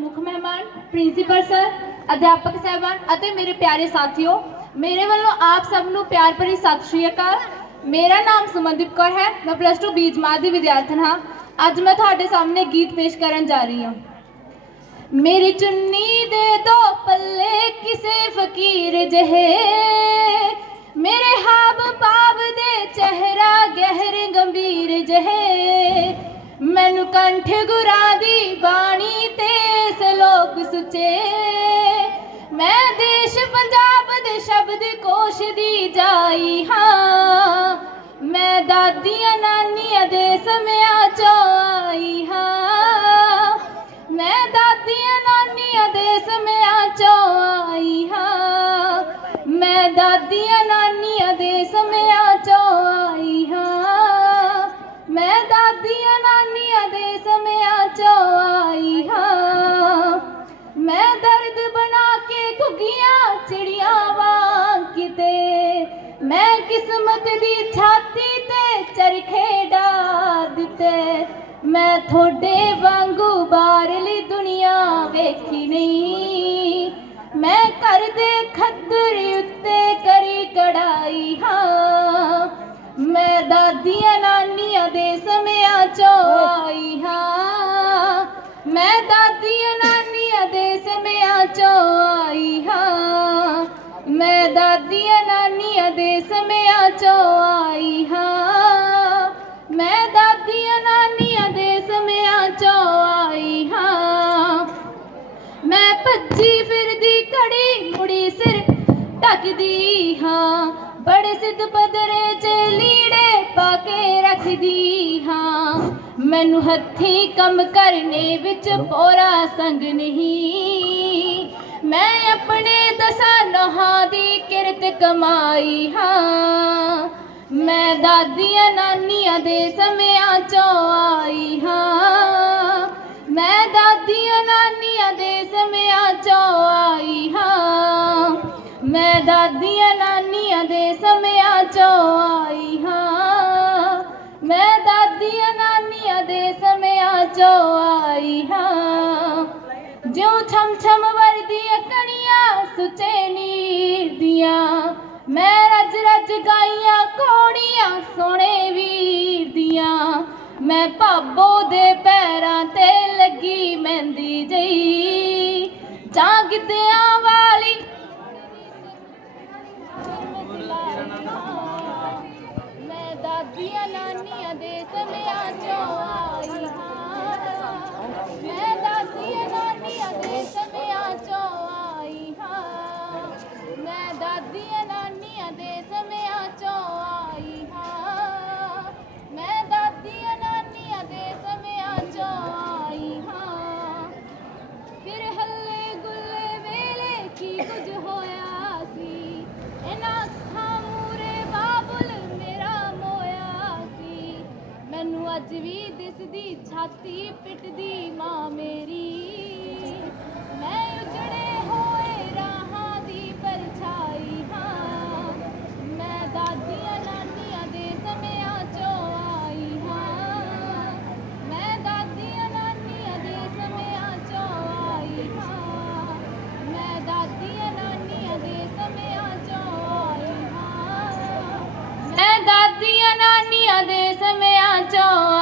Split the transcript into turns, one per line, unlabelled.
ਮੁੱਖ ਮਹਿਮਾਨ principal sir ਅਧਿਆਪਕ ਸਹਿਬਾਨ ਅਤੇ ਮੇਰੇ ਪਿਆਰੇ ਸਾਥੀਓ, ਮੇਰੇ ਵੱਲੋਂ ਆਪ ਸਭ ਨੂੰ ਪਿਆਰ ਭਰੀ ਸਤਿ ਸ਼੍ਰੀ ਅਕਾਲ। ਮੇਰਾ ਨਾਮ ਸੁਮਨਦੀਪ ਕੌਰ ਹੈ, ਮੈਂ ਪਲੱਸ 2 ਬੀਜ ਦੀ ਵਿਦਿਆਰਥਣ ਹਾਂ। ਅੱਜ ਮੈਂ ਤੁਹਾਡੇ ਸਾਹਮਣੇ ਗੀਤ ਪੇਸ਼ ਕਰਨ ਜਾ ਰਹੀ ਹਾਂ। ਮੇਰੀ ਚੁੰਨੀ ਦੇ ਦੋ ਪੱਲੇ ਕਿਸੇ ਫਕੀਰ ਜਿਹੇ। ਮੇਰੇ ਹਾਬ ਭਾਵ ਸੁਚੇ। ਮੈਂ ਦੇਸ਼ ਪੰਜਾਬ ਦੇ ਸ਼ਬਦ ਕੋਸ਼ ਦੀ ਜਾਈ ਹਾਂ। ਮੈਂ ਦਾਦੀਆਂ ਨਾਨੀਆਂ ਦੇ ਸਮਿਆਂ ਚੋਂ ਆਈ ਹਾਂ। ਮੈਂ ਦਾਦੀਆਂ ਨਾਨੀਆਂ ਦੇ ਸਮਿਆਂ ਚੋਂ ਆਈ ਹਾਂ। ਮੈਂ ਦਾਦੀਆਂ ਨਾਨੀਆਂ ਦੇ ਸਮਿਆਂ ਮੈਂ ਤੁਹਾਡੇ ਵਾਂਗੂ ਬਾਹਰਲੀ ਦੁਨੀਆ ਵੇਖੀ ਨਹੀਂ। ਮੈਂ ਘਰ ਦੇ ਖੱਦਰ ਉੱਤੇ ਕਰੀ ਕੜਾਈ ਹਾਂ। ਮੈਂ ਦਾਦੀਆਂ ਨਾਨੀਆਂ ਦੇ ਸਮਿਆਂ ਚੋਂ ਆਈ ਹਾਂ। ਮੈਂ ਦਾਦੀਆਂ ਨਾਨੀਆਂ ਦੇ ਸਮਿਆਂ ਚੋਂ ਆਈ ਹਾਂ। ਮੈਂ ਦਾਦੀਆਂ ਨਾਨੀਆਂ ਦੇ ਸਮਿਆਂ ਚੋਂ ਢੱਕਦੀ ਹਾਂ। ਬੜੇ ਸਿੱਧ ਪਦਰੇ ਚ ਲੀੜੇ ਪਾ ਕੇ ਰੱਖਦੀ ਹਾਂ। ਮੈਨੂੰ ਹੱਥੀਂ ਕੰਮ ਕਰਨੇ ਵਿੱਚ ਪੋਰਾ ਸੰਗ ਨਹੀਂ। ਮੈਂ ਆਪਣੇ ਦਸਾਂ ਨੋਹਾਂ ਦੀ ਕਿਰਤ ਕਮਾਈ ਹਾਂ। ਮੈਂ ਦਾਦੀਆਂ ਨਾਨੀਆਂ ਦੇ ਸਮਿਆਂ ਚੋਂ ਆਈ ਹਾਂ। ਮੈਂ ਦਾਦੀਆਂ ਨਾਨੀਆਂ ਜਿਉ ਛਮ ਛਮ ਵਰਦੀਆਂ ਕਣੀਆਂ ਸੁਚੇ ਨੀਰ ਦੀਆਂ, ਮੈਂ ਰੱਜ ਰੱਜ ਗਾਈਆਂ ਕੋੜੀਆਂ ਸੋਹਣੇ ਵੀਰ ਦੀਆਂ, ਮੈਂ ਭਾਬੋ ਦੇ ਪੈਰਾਂ ਤੇ ਲੱਗੀ ਮਹਿੰਦੀ ਜਈ, ਜਾਂ ਗਿੱਧਿਆਂ ਵਾਲੀ ਮੈਂ ਦਾਦੀਆਂ ਨਾਨੀਆਂ ਦੇ ਸਮਿਆਂ ਚੋਂ ਅੱਜ ਵੀ ਦਿਸਦੀ ਛਾਤੀ ਪਿੱਟਦੀ ਮਾਂ ਮੇਰੀ। ਮੈਂ ਉਜੜੇ ਹੋਏ ਰਾਹਾਂ ਦੀ ਪਰਛਾਈ ਹਾਂ। ਮੈਂ ਦਾਦੀਆਂ ਨਾਨੀਆਂ ਦੇ ਸਮਿਆਂ ਚੋਂ ਆਈ ਹਾਂ। ਮੈਂ ਦਾਦੀਆਂ ਨਾਨੀਆਂ ਦੇ ਸਮਿਆਂ ਚੋਂ ਹਾਂ। ਮੈਂ ਦਾਦੀਆਂ ਨਾਨੀਆਂ ਦੇ ਸਮਿਆਂ ਚੋਂ ਹਾਂ। ਮੈਂ ਦਾਦੀਆਂ ਨਾਨੀਆਂ ਦੇ ਸਮਿਆਂ ਚੋਂ